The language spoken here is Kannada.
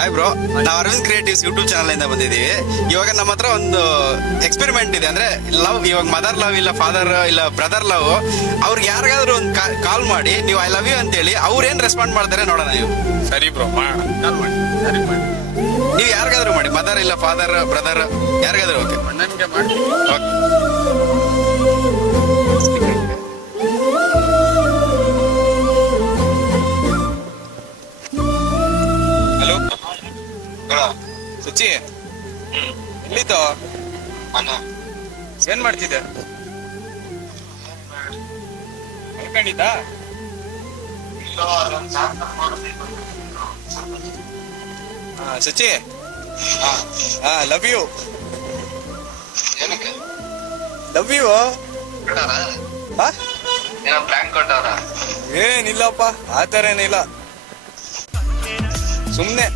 ಹಾಯ್ ಬ್ರೋ, ನಾವು ಅರವಿಂದ್ ಕ್ರಿಯೇಟಿವ್ಸ್ ಯೂಟ್ಯೂಬ್ ಚಾನಲ್ ಇಂದ ಬಂದಿದ್ದೀವಿ. ಇವಾಗ ನಮ್ಮ ಹತ್ರ ಒಂದು ಎಕ್ಸ್ಪೆರಿಮೆಂಟ್ ಇದೆ. ಅಂದ್ರೆ ಲವ್, ಇವಾಗ ಮದರ್ ಲವ್ ಇಲ್ಲ ಫಾದರ್ ಇಲ್ಲ ಬ್ರದರ್ ಲವ್, ಅವ್ರಿಗೆ ಯಾರಿಗಾದ್ರೂ ಒಂದು ಕಾಲ್ ಮಾಡಿ ನೀವು ಐ ಲವ್ ಯು ಅಂತೇಳಿ ಅವ್ರು ಏನ್ ರೆಸ್ಪಾಂಡ್ ಮಾಡ್ತಾರೆ ನೋಡೋಣ. ನೀವು ಸರಿ ಬ್ರೋ, ಕಾಲ್ ಮಾಡಿ. ಸರಿ ಮಾಡಿ. ನೀವು ಯಾರಿಗಾದ್ರೂ ಮಾಡಿ, ಮದರ್ ಇಲ್ಲ ಫಾದರ್ ಬ್ರದರ್ ಯಾರಿಗಾದ್ರೂ ಓಕೆ. ಅಣ್ಣನಿಗೆ ಮಾಡಿ. ಹಲೋ ಸುಚಿ, ಎಲ್ಲಿತ್ತು? ಏನ್ ಮಾಡ್ತಿದ್ದೆ? ಮಲ್ಕೊಂಡಿದ್ದ? Suchi, love you. Love you. ಏನಿಲ್ಲಪ್ಪ, ಆ ಥರ ಏನಿಲ್ಲ. ಸುಮ್ಮನೆ